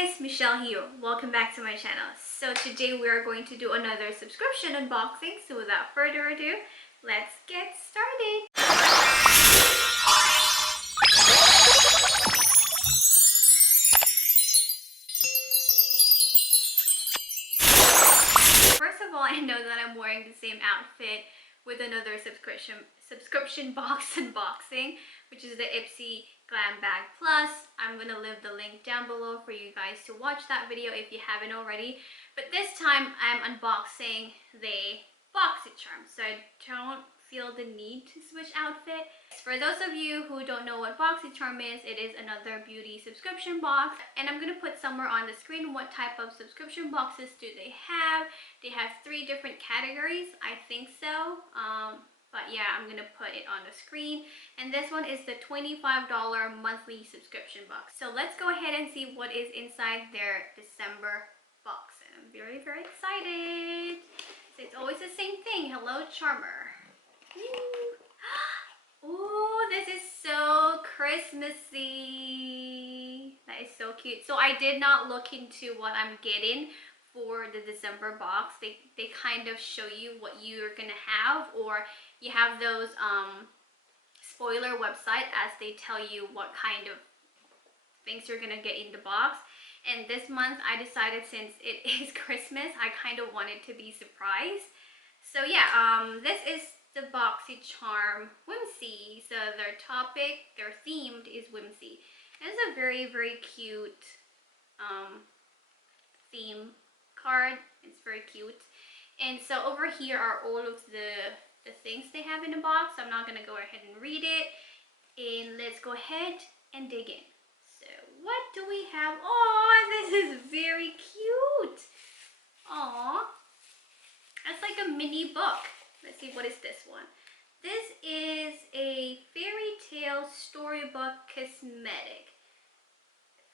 guys, Michelle here. Welcome back to my channel. So today we are going to do another subscription unboxing. So without further ado, let's get started. First of all, I know that I'm wearing the same outfit with another subscription box unboxing, which is the Ipsy Glam Bag Plus. I'm gonna leave the link down below for you guys to watch that video if you haven't already. But this time I'm unboxing the Boxycharm, so I don't feel the need to switch outfit. For those of you who don't know what Boxycharm is, it is another beauty subscription box, and I'm gonna put somewhere on the screen what type of subscription boxes do they have. They have 3 different categories, I think so. But yeah, I'm gonna put it on the screen. And this one is the $25 monthly subscription box. So let's go ahead and see what is inside their December box. And I'm very, very excited. So it's always the same thing. Hello, Charmer. Ooh, this is so Christmassy. That is so cute. So I did not look into what I'm getting for the December box. They kind of show you what you're gonna have, or you have those spoiler website as they tell you what kind of things you're gonna get in the box. And this month I decided, since it is Christmas, I kind of wanted to be surprised. So yeah, this is the Boxycharm Whimsy. So their themed is Whimsy. And it's a very, very cute theme card. It's very cute. And so over here are all of the things they have in the box. I'm not gonna go ahead and read it, and let's go ahead and dig in. So what do we have? Oh, this is very cute. Oh, that's like a mini book. Let's see, what is this one? This is a fairy tale storybook cosmetic.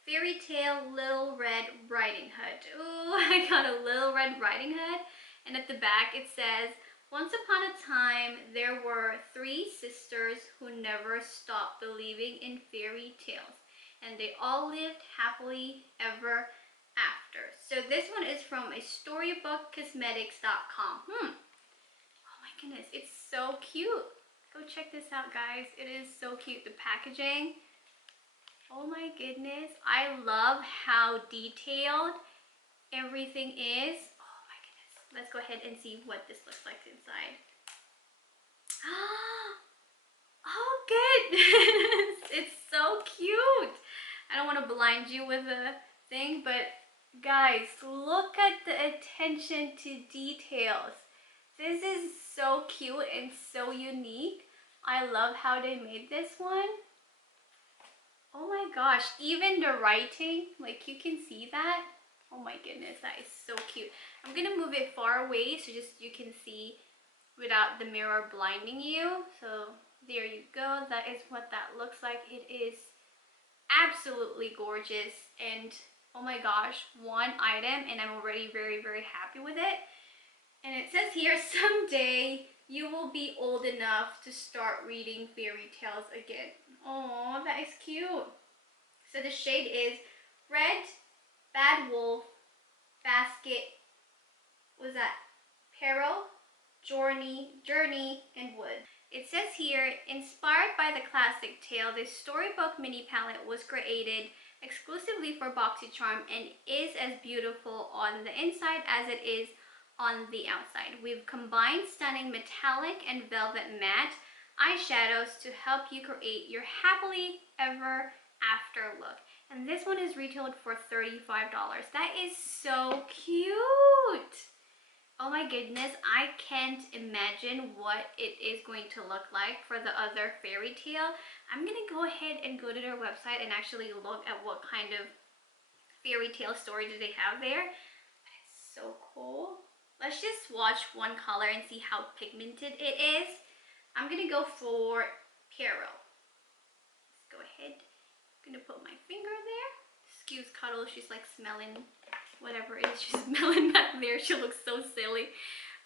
Fairy tale Little Red Riding Hood. Ooh, I got a Little Red Riding Hood. And at the back it says, once upon a time, there were 3 sisters who never stopped believing in fairy tales. And they all lived happily ever after. So this one is from a storybookcosmetics.com. Oh my goodness, it's so cute. Go check this out, guys. It is so cute. The packaging. Oh my goodness. I love how detailed everything is. Oh my goodness. Let's go ahead and see what this looks like inside. Oh goodness. It's so cute. I don't want to blind you with a thing, but guys, look at the attention to details. This is so cute and so unique. I love how they made this one. Oh my gosh, even the writing, like you can see that. Oh my goodness, that is so cute. I'm gonna move it far away so just you can see without the mirror blinding you. So there you go. That is what that looks like. It is absolutely gorgeous, and oh my gosh, one item and I'm already very, very happy with it. And it says here, someday you will be old enough to start reading fairy tales again. Oh, that is cute. So the shade is Red, Bad Wolf, Basket, what was that? Peril, Journey, and Wood. It says here, inspired by the classic tale, this storybook mini palette was created exclusively for Boxycharm and is as beautiful on the inside as it is on the outside. We've combined stunning metallic and velvet matte eyeshadows to help you create your happily ever after look. And this one is retailed for $35. That is so cute. Oh my goodness, I can't imagine what it is going to look like for the other fairy tale. I'm gonna go ahead and go to their website and actually look at what kind of fairy tale story do they have there. It's so cool. Let's just swatch one color and see how pigmented it is. I'm gonna go for Peril. Let's go ahead. I'm gonna put my finger there. Excuse Cuddle, she's like smelling whatever it is she's smelling back there. She looks so silly.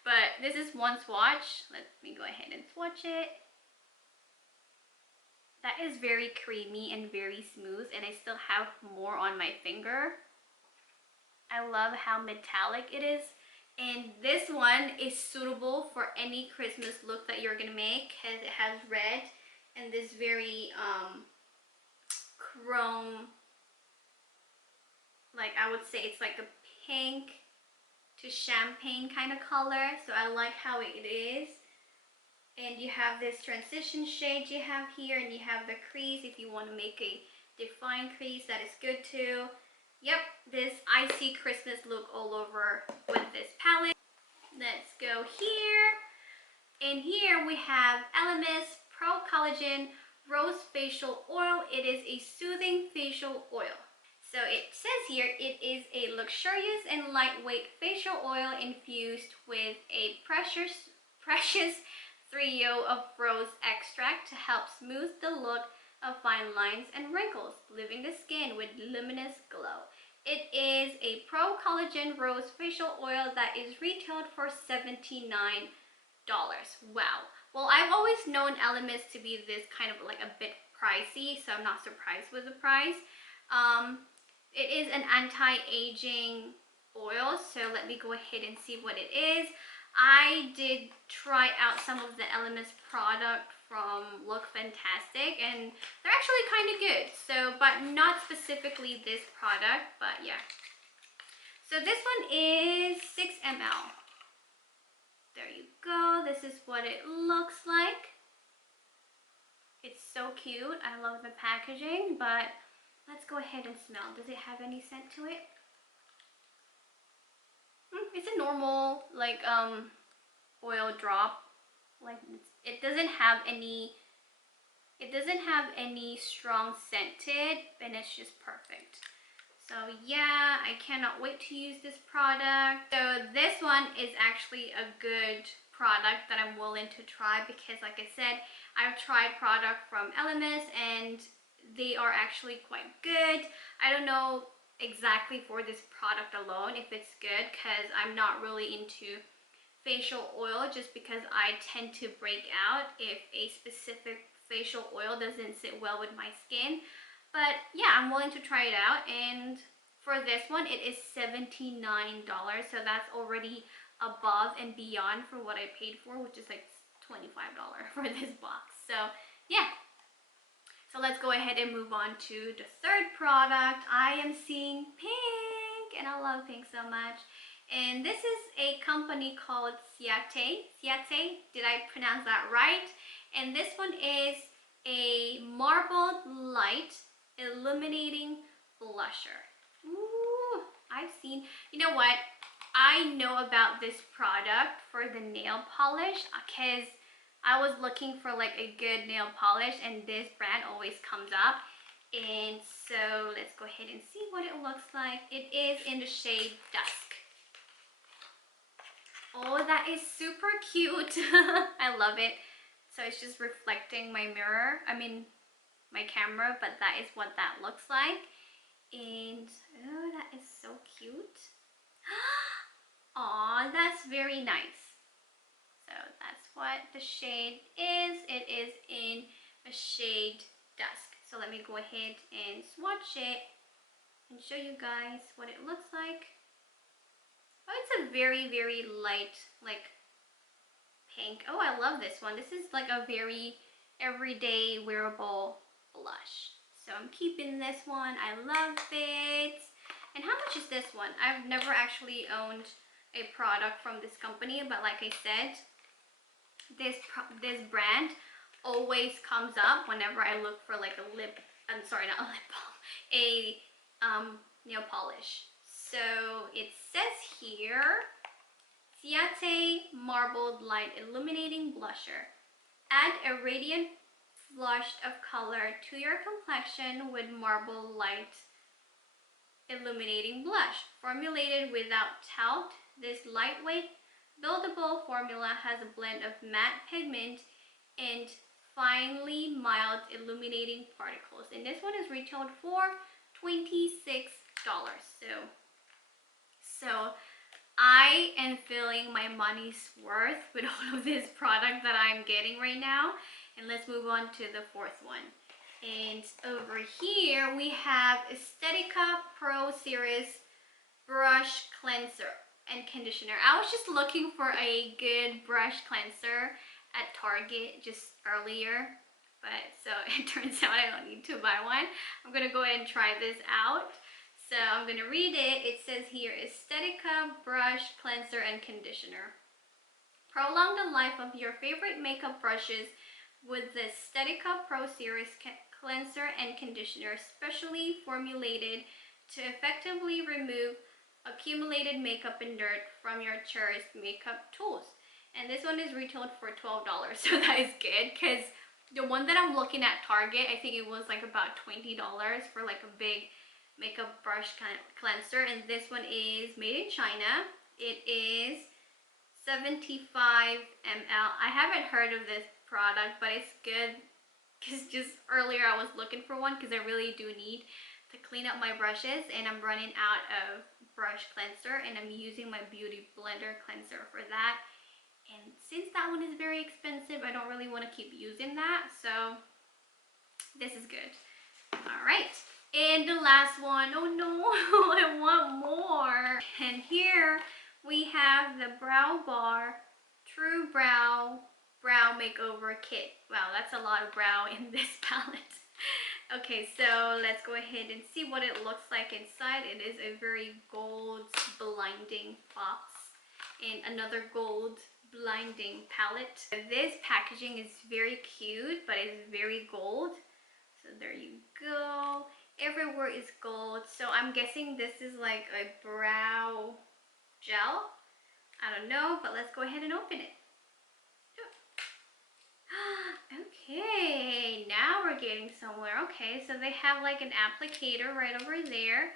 But this is one swatch. Let me go ahead and swatch it. That is very creamy and very smooth, and I still have more on my finger. I love how metallic it is. And this one is suitable for any Christmas look that you're gonna make, because it has red and this very chrome, like I would say it's like a pink to champagne kind of color. So I like how it is. And you have this transition shade you have here, and you have the crease. If you want to make a defined crease, that is good too. Yep, this icy Christmas look all over with this palette. Let's go here. And here we have Elemis Pro Collagen Rose Facial Oil. It is a soothing facial oil. So it says here it is a luxurious and lightweight facial oil infused with a precious 3-yo of rose extract to help smooth the look of fine lines and wrinkles, leaving the skin with luminous glow. It is a Pro Collagen Rose Facial Oil that is retailed for $79. Wow. Well, I've always known Elemis to be this kind of like a bit pricey, so I'm not surprised with the price. It is an anti-aging oil, so let me go ahead and see what it is. I did try out some of the Elemis product from Look Fantastic, and they're actually kind of good. So, but not specifically this product, but yeah. So this one is 6 ml. There you go. This is what it looks like. It's so cute. I love the packaging, but let's go ahead and smell. Does it have any scent to it? It's a normal like oil drop. Like it doesn't have any strong scent to it, and it's just perfect. So yeah, I cannot wait to use this product. So this one is actually a good product that I'm willing to try, because like I said, I've tried product from Elemis and they are actually quite good. I don't know exactly for this product alone if it's good, because I'm not really into facial oil, just because I tend to break out if a specific facial oil doesn't sit well with my skin. But yeah, I'm willing to try it out, and for this one it is $79, so that's already above and beyond for what I paid for, which is like $25 for this box. So yeah, so let's go ahead and move on to the third product. I am seeing pink, and I love pink so much. And this is a company called Yeti. Yeti, did I pronounce that right? And this one is a marbled light illuminating blusher. Ooh, I've seen, you know what? I know about this product for the nail polish, because I was looking for like a good nail polish, and this brand always comes up. And so let's go ahead and see what it looks like. It is in the shade Dusk. Oh, that is super cute. I love it. So it's just reflecting my mirror, my camera, but that is what that looks like. And oh, that is so cute. Aw, that's very nice. So that's what the shade is. It is in a shade Dusk. So let me go ahead and swatch it and show you guys what it looks like. Oh, it's a very, very light, like pink. Oh, I love this one. This is like a very everyday wearable blush. So I'm keeping this one. I love it. And how much is this one? I've never actually owned a product from this company, but like I said, this brand always comes up whenever I look for like a lip, I'm sorry, not a lip balm, a nail polish. So it says here, Yeti Marbled Light Illuminating Blusher. Add a radiant flush of color to your complexion with Marble Light Illuminating Blush. Formulated without talc, this lightweight, buildable formula has a blend of matte pigment and finely mild illuminating particles. And this one is retailed for $26. So I am feeling my money's worth with all of this product that I'm getting right now. And let's move on to the fourth one. And over here we have Estetica Pro Series brush cleanser and conditioner. I was just looking for a good brush cleanser at Target just earlier, but so it turns out I don't need to buy one. I'm gonna go ahead and try this out. So I'm gonna read it. It says here, Aesthetica brush cleanser and conditioner. Prolong the life of your favorite makeup brushes with the Aesthetica Pro Series cleanser and conditioner, specially formulated to effectively remove accumulated makeup and dirt from your cherished makeup tools. And this one is retailed for $12, so that is good, because the one that I'm looking at Target, I think it was like about $20 for like a big makeup brush kind of cleanser, and this one is made in China. It is 75 ml. I haven't heard of this product, but it's good, because just earlier I was looking for one because I really do need to clean up my brushes, and I'm running out of brush cleanser, and I'm using my beauty blender cleanser for that. And since that one is very expensive, I don't really want to keep using that, so this is good. All right, and the last one. Oh no, I want more. And here we have the Brow Bar True Brow Makeover Kit. Wow, that's a lot of brow in this palette. Okay, so let's go ahead and see what it looks like inside. It is a very gold blinding box and another gold blinding palette. This packaging is very cute, but it's very gold. So there you go. Everywhere is gold. So I'm guessing this is like a brow gel. I don't know, but let's go ahead and open it. Okay, now we're getting somewhere. Okay, so they have like an applicator right over there,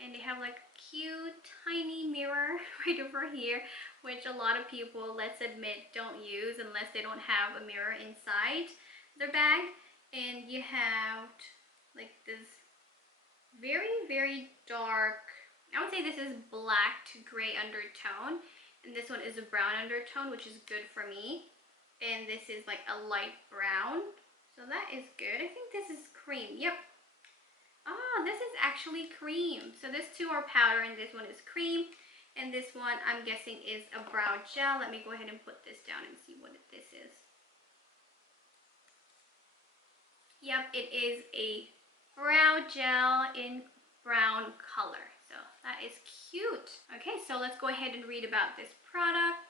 and they have like a cute tiny mirror right over here, which a lot of people, let's admit, don't use unless they don't have a mirror inside their bag. And you have like this very dark, I would say this is black to gray undertone, and this one is a brown undertone, which is good for me. And this is like a light brown, so that is good. I think this is cream. Yep. Ah, this is actually cream. So this two are powder and this one is cream, and this one I'm guessing is a brow gel. Let me go ahead and put this down and see what this is. Yep, it is a brow gel in brown color. So that is cute. Okay, so let's go ahead and read about this product.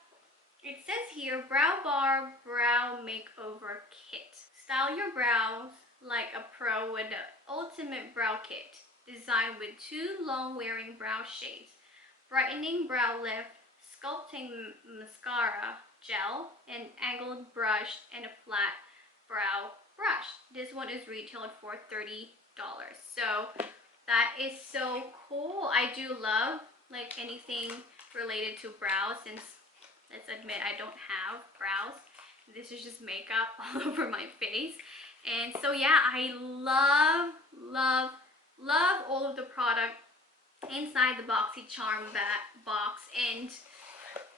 It says here, Brow Bar Brow Makeover Kit. Style your brows like a pro with the ultimate brow kit. Designed with 2 long-wearing brow shades. Brightening brow lift, sculpting mascara gel, an angled brush, and a flat brow brush. This one is retailed for $30. So that is so cool. I do love like anything related to brows, since let's admit I don't have brows. This is just makeup all over my face. And so yeah, I love all of the product inside the Boxycharm box. And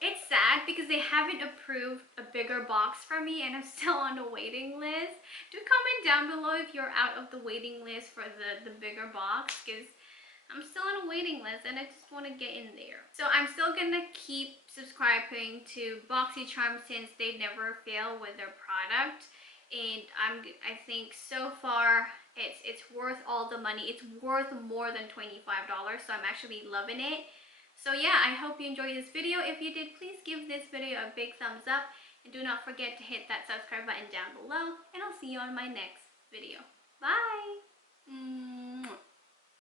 it's sad because they haven't approved a bigger box for me, and I'm still on the waiting list. Do comment down below if you're out of the waiting list for the bigger box, because I'm still on a waiting list and I just want to get in there. So I'm still gonna keep subscribing to Boxycharm since they never fail with their product. And I think so far it's worth all the money. It's worth more than $25, so I'm actually loving it. So yeah, I hope you enjoyed this video. If you did, please give this video a big thumbs up, and do not forget to hit that subscribe button down below, and I'll see you on my next video. Bye!